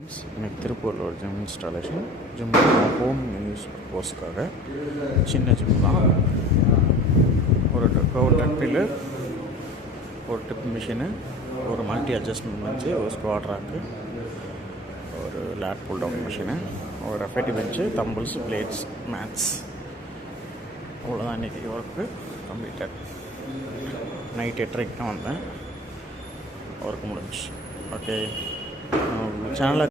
இன்னைக்கு திருப்பூரில் ஒரு gym installation. Gym home use பர்பஸ்க்காக சின்ன ஜிம் தான். ஒரு ட்ரெட்மில்லு, ஒரு டிப் மிஷினு, ஒரு மல்டி அட்ஜஸ்ட்மெண்ட் பெஞ்சு, ஒரு ஸ்குவாட் ராக்கு, ஒரு லேட் புல் டவுன் மிஷினு, ஒரு ரெஃபேட்டி பெஞ்சு, தம்பிள்ஸ், பிளேட்ஸ், மேட்ஸ். அவ்வளோதான் இன்றைக்கி ஒர்க்கு கம்ப்ளீட்டட். நைட் 8:30 தான் வந்தேன், ஒர்க் முடிஞ்சு. ஓகே, சேனலை